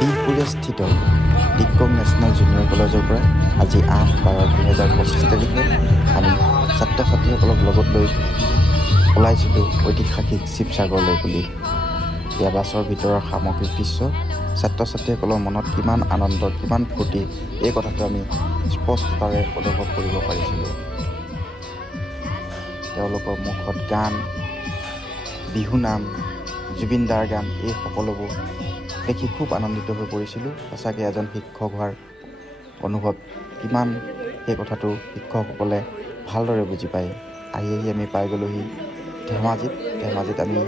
বিহপুৰীয়াস্থিত Dikrong national junior কলেজৰ পৰা আজি 8/12/2025 তাৰিখে আমি ছাত্ৰ ছাত্ৰীসকলক লগত লৈ ওলাইছিলোঁ ঐতিহাসিক শিৱসাগৰলৈ বুলি। এয়া বাছৰ ভিতৰৰ সামগ্ৰিক দৃশ্য, ছাত্ৰ ছাত্ৰীসকলৰ মনত কিমান আনন্দ, কিমান ফূৰ্তি, এই কথাটো আমি স্পষ্টতাৰে অনুভৱ কৰিব পাৰিছিলোঁ। তেওঁলোকৰ মুখত গান, বিহুনাম, জুবিন দাৰ গান, এই সকলোবোৰ দেখি খুব আনন্দিত হৈ পৰিছিলোঁ। সঁচাকৈ এজন শিক্ষক হোৱাৰ অনুভৱ কিমান, সেই কথাটো শিক্ষকসকলে ভালদৰে বুজি পায়। আহি আমি পাই গ'লোহি ধেমাজিত আমি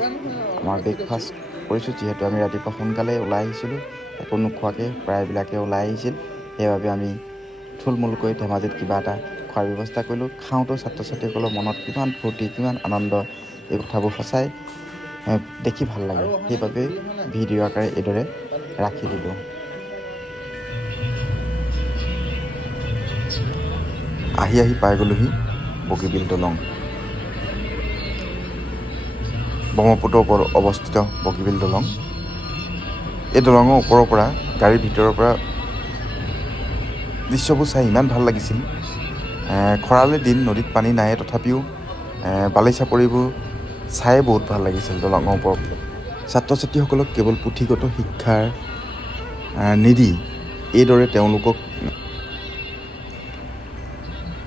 আমাৰ ব্ৰেকফাষ্ট কৰিছোঁ, যিহেতু আমি ৰাতিপুৱা সোনকালে ওলাই আহিছিলোঁ, একো নোখোৱাকৈ প্ৰায়বিলাকে ওলাই আহিছিল। সেইবাবে আমি থুলমূলকৈ ধেমাজিত কিবা এটা খোৱাৰ ব্যৱস্থা কৰিলোঁ। খাওঁতেও ছাত্ৰ ছাত্ৰীসকলৰ মনত কিমান ফূৰ্তি, কিমান আনন্দ, এই কথাবোৰ সঁচাই দেখি ভাল লাগে। সেইবাবে ভিডিঅ' আকাৰে এইদৰে ৰাখি দিলোঁ। আহি পাই গ'লোহি বগীবিল দলং। ব্ৰহ্মপুত্ৰৰ ওপৰত অৱস্থিত বগীবিল দলং। এই দলঙৰ ওপৰৰ পৰা, গাড়ীৰ ভিতৰৰ পৰা দৃশ্যবোৰ চাই ইমান ভাল লাগিছিল। খৰালি দিন, নদীত পানী নাই, তথাপিও বালি চাপৰিবোৰ চাই বহুত ভাল লাগিছিল। দলঙৰ ওপৰত ছাত্ৰ ছাত্ৰীসকলক কেৱল পুথিগত শিক্ষাৰ নিদি এইদৰে তেওঁলোকক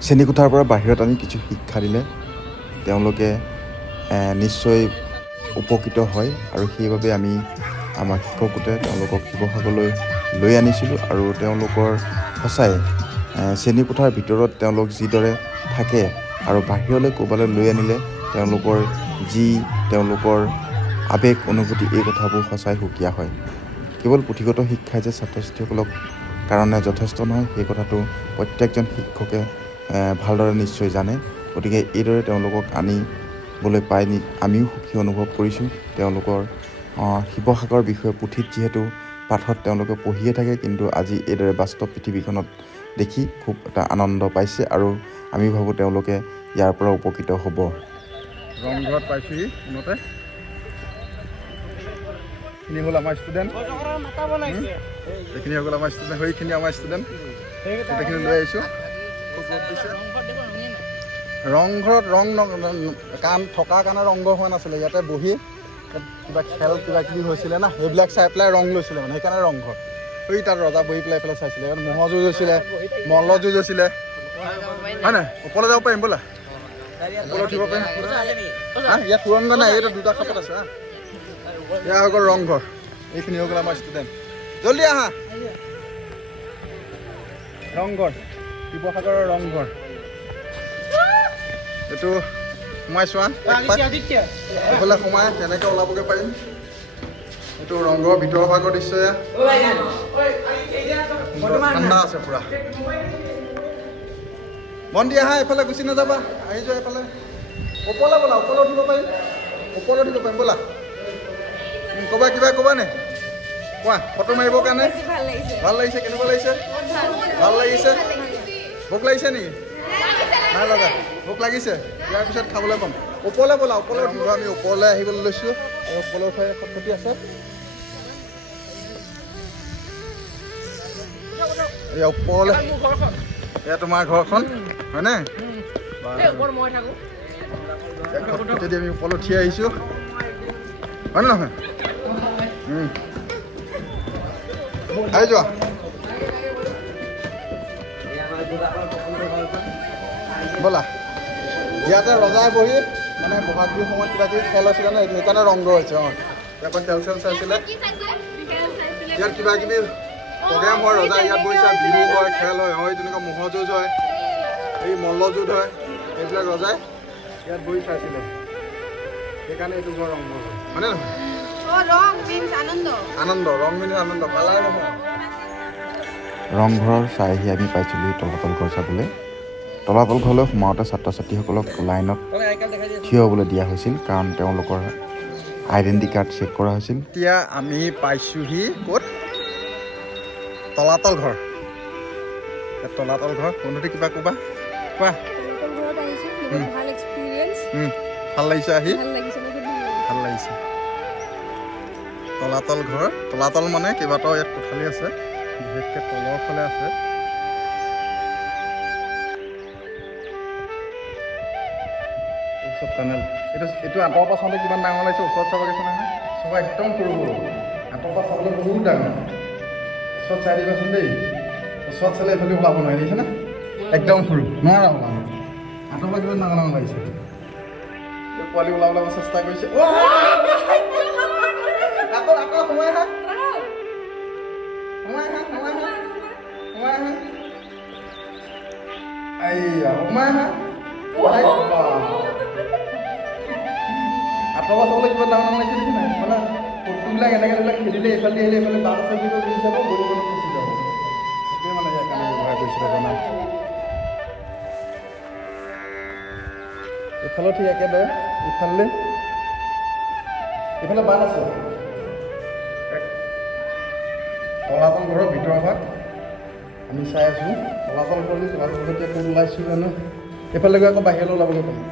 শ্ৰেণীকোঠাৰ পৰা বাহিৰত আনি কিছু শিক্ষা দিলে তেওঁলোকে নিশ্চয় উপকৃত হয়। আৰু সেইবাবে আমি আমাৰ শিক্ষকোটে তেওঁলোকক শিৱসাগৰলৈ লৈ আনিছিলোঁ। আৰু তেওঁলোকৰ সঁচাই শ্ৰেণীকোঠাৰ ভিতৰত তেওঁলোক যিদৰে থাকে আৰু বাহিৰলৈ ক'ৰবালৈ লৈ আনিলে তেওঁলোকৰ আৱেগ অনুভূতি, এই কথাবোৰ সঁচাই সুকীয়া হয়। কেৱল পুথিগত শিক্ষাই যে ছাত্ৰ ছাত্ৰীসকলক কাৰণে যথেষ্ট নহয়, সেই কথাটো প্ৰত্যেকজন শিক্ষকে ভালদৰে নিশ্চয় জানে। গতিকে এইদৰে তেওঁলোকক আনিবলৈ পাই আমিও সুখী অনুভৱ কৰিছোঁ। তেওঁলোকৰ শিৱসাগৰৰ বিষয়ে পুথিত যিহেতু পাঠত তেওঁলোকে পঢ়িয়ে থাকে, কিন্তু আজি এইদৰে বাস্তৱ পৃথিৱীখনত দেখি খুব এটা আনন্দ পাইছে আৰু আমি ভাবোঁ তেওঁলোকে ইয়াৰ পৰা উপকৃত হ'ব। ৰংঘৰত পাইছোঁহি মতে। এইখিনি হ'ল আমাৰ ষ্টুডেণ্ট, এইখিনি হ'ল আমাৰ ষ্টুডেণ্ট, সেইখিনি আমাৰ ষ্টুডেণ্ট, গোটেইখিনি লৈ আহিছোঁ। ৰংঘৰত কাম থকাৰ কাৰণে ৰংঘৰ হোৱা নাছিলে, ইয়াতে বহি কিবা খেল কিবি হৈছিলে না, সেইবিলাক চাই পেলাই ৰং লৈছিলে মানে, সেইকাৰণে ৰংঘৰ। সেই তাত ৰজা বহি পেলাই চাইছিলে, ম'হৰ যুঁজ হৈছিলে, মল্ল যুঁজ হৈছিলে, হয় নাই? ওপৰলৈ যাব পাৰিম ব'লা, ওপৰলৈ উঠিব পাৰিম। ইয়াত সুৰংগ নাই, এইটো দুটা খাপত আছে। এয়া হৈ গ'ল ৰংঘৰ, এইখিনি হৈ গ'ল আমাৰ ষ্টুডেণ্ট। জলদি আহা। ৰংঘৰ, শিৱসাগৰৰ ৰংঘৰ, এইটো সোমাই চোৱা, এইফালে সোমাই কেনেকৈ ওলাবগৈ পাৰিম। এইটো ৰংঘৰৰ ভিতৰৰ ভাগৰ দৃশ্য। ঠাণ্ডা আছে পুৰা। মন দি আহা, এইফালে গুচি নাযাবা, আহি যোৱা এইফালে। ওপৰলৈ ব'লা, ওপৰলৈ উঠিব পাৰিম, ওপৰলৈ উঠিব পাৰিম ব'লা। ক'বা, কিবা ক'বা নে? কোৱা, ফটো মাৰিবৰ কাৰণে ভাল লাগিছে। কেনেকুৱা লাগিছে? ভাল লাগিছে। ভোক লাগিছে নেকি? নাই লগা। ভোক লাগিছে? ইয়াৰ পিছত খাবলৈ পাম। ওপৰলৈ ব'লা, ওপৰলৈ উঠিব। আমি ওপৰলৈ আহিবলৈ লৈছোঁ, আৰু ওপৰলৈ উঠাই খটখটি আছে। এয়া ওপৰলৈ, এয়া তোমাৰ ঘৰখন হয়নে? যদি আমি ওপৰলৈ উঠি আহিছোঁ, হয় নহয়? আহি যোৱা। ব'লা। ইয়াতে ৰজাই বহি মানে বহাগ বিহুৰ সময়ত কিবা কিবি খেল হৈছিলে ন, সেইকাৰণে ৰংঘৰ হৈছে। ইয়াৰ খেল চাইছিলে, ইয়াত কিবা কিবি প্ৰগ্ৰেম হয়, ৰজা ইয়াত বহিছে, বিহু হয়, খেল হয়, তেনেকুৱা ম'হৰ যুঁজ হয়, এই মল্ল যুঁজ হয়, এইবিলাক ৰজাই ইয়াত বহি চাইছিলে। সেইকাৰণে এইটো ঘৰ ৰংঘৰ হয়, হয়নে নহয়? আনন্দ, ৰং মিনি আনন্দ, কালাৰ নহয়। ৰংঘৰৰ চাই আহি আমি পাইছিলোঁ তলাতল ঘৰ চাবলৈ। তলাতল ঘৰলৈ সোমাওঁতে ছাত্ৰ ছাত্ৰীসকলক লাইনত থিয় হ'বলৈ দিয়া হৈছিল, কাৰণ তেওঁলোকৰ আইডেণ্টি কাৰ্ড চেক কৰা হৈছিল। এতিয়া আমি পাইছোঁহি ক'ত? তলাতল ঘৰ। তলাতল ঘৰ, কোনোটি কিবা ক'বা? কোৱা। ভাল লাগিছে আহি? ভাল লাগিছে। তলাতল ঘৰ তলাতল মানে কেইবাটাও ইয়াত কোঠালি আছে বিশেষকৈ তলৰ ফালে আছে টানেল এইটো আঁতৰৰ পৰা চাওঁতে কিমান ডাঙৰ লাগিছে ওচৰত চাব গৈছে নহয় চব একদম সৰু সৰু আঁতৰৰ পৰা চাবলৈ বহুত ডাঙৰ ওচৰত চাই দিবাচোন দেই ওচৰত চালে এইফালে ওলাব নোৱাৰি দেখিছেনে একদম সৰু নোৱাৰা ওলাব আঁতৰৰ পৰা কিমান ডাঙৰ ডাঙৰ লাগিছে পোৱালি ওলাবলৈ চেষ্টা কৰিছে আকৌ সোমাই আহা আঁতৰ পৰা চাবলৈ কিমান ডাঙৰ ডাঙৰ লাগিছে দেখি নাই মানে বস্তুবিলাক এনেকৈ খেলিলে এইফালে আহিলে এইফালে বাট আছে বুলি গুচি যাব গৈ গ'লে গুচি যাব সেইটোৱে মানে ইয়াৰ কাৰণে ব্যৱহাৰ কৰিছিলে জানা এইফালেও ঠিক একেদৰে এইফালে বাট আছে তলাতল ঘৰৰ ভিতৰৰ ভাগ আমি চাই আছোঁ তলাতল ঘৰ এতিয়া ক'ত ওলাইছোঁ জানো এইফালে গৈ আকৌ বাহিৰলৈ ওলাবগৈ পাৰিম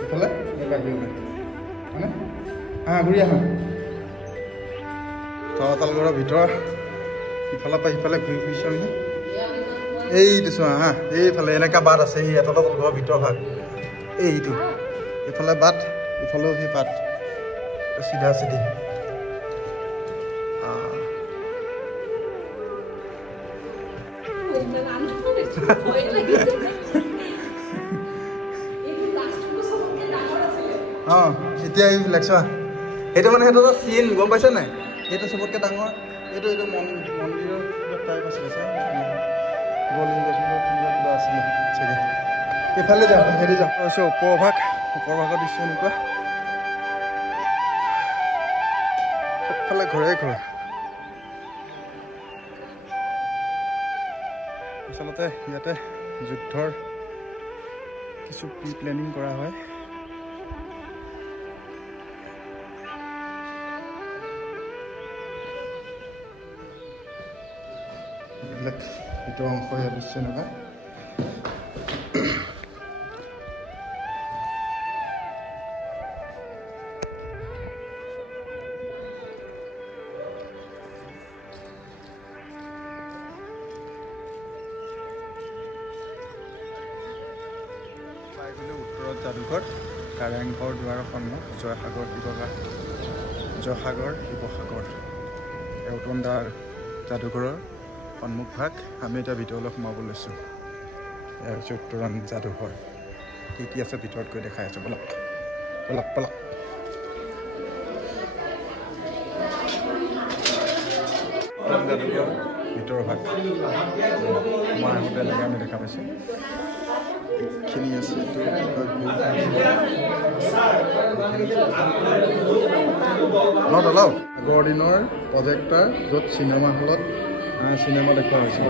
এইফালে বাহিৰলৈ হয়নে ঘূৰি আহা তলাতল ঘৰৰ ভিতৰ ইফালৰ পৰা সিফালে ঘূৰি ফুৰিছোঁ আমি এইটো চোৱা এইফালে এনেকুৱা বাট আছে এই তলাতল ঘৰৰ ভিতৰ ভাগ এইটো এইফালে বাট ইফালেও সেই বাট চিধা চিধি এতিয়া এইবিলাক চোৱা এইটো মানে সেইটো চিন গম পাইছে নাই এইটো চবতকৈ ডাঙৰ এইটো মন্দিৰৰ কিবা টাইপ আছিলে কিবা আছিলে চাগে এইফালে যাওঁ হেৰি যাওঁ ওপৰ ভাগৰ দৃশ্য এনেকুৱা চবফালে ঘৰে ঘৰ আচলতে ইয়াতে যুদ্ধৰ কিছু প্ৰি প্লেনিং কৰা হয় এইবিলাক ভিতৰ অংশ ইয়াত দৃশ্য এনেকুৱা উত্তৰত যাদুঘৰ কাৰেংঘৰ দুৱাৰৰ সন্মুখ জয়সাগৰ এওটনদাৰ যাদুঘৰৰ সন্মুখ ভাগ আমি এতিয়া ভিতৰলৈ সোমাব লৈছোঁ এয়া হৈছে উত্তৰণ যাদুঘৰ কি আছে ভিতৰত গৈ দেখাই আছোঁ বলক যাদুঘৰ ভিতৰৰ ভাগ মই আহোঁতে এনেকৈ আমি দেখা পাইছোঁ এইখিনি আছে আগৰ দিনৰ প্ৰজেক্টাৰ য'ত চিনেমা হলত চিনেমা দেখুওৱা হৈছিল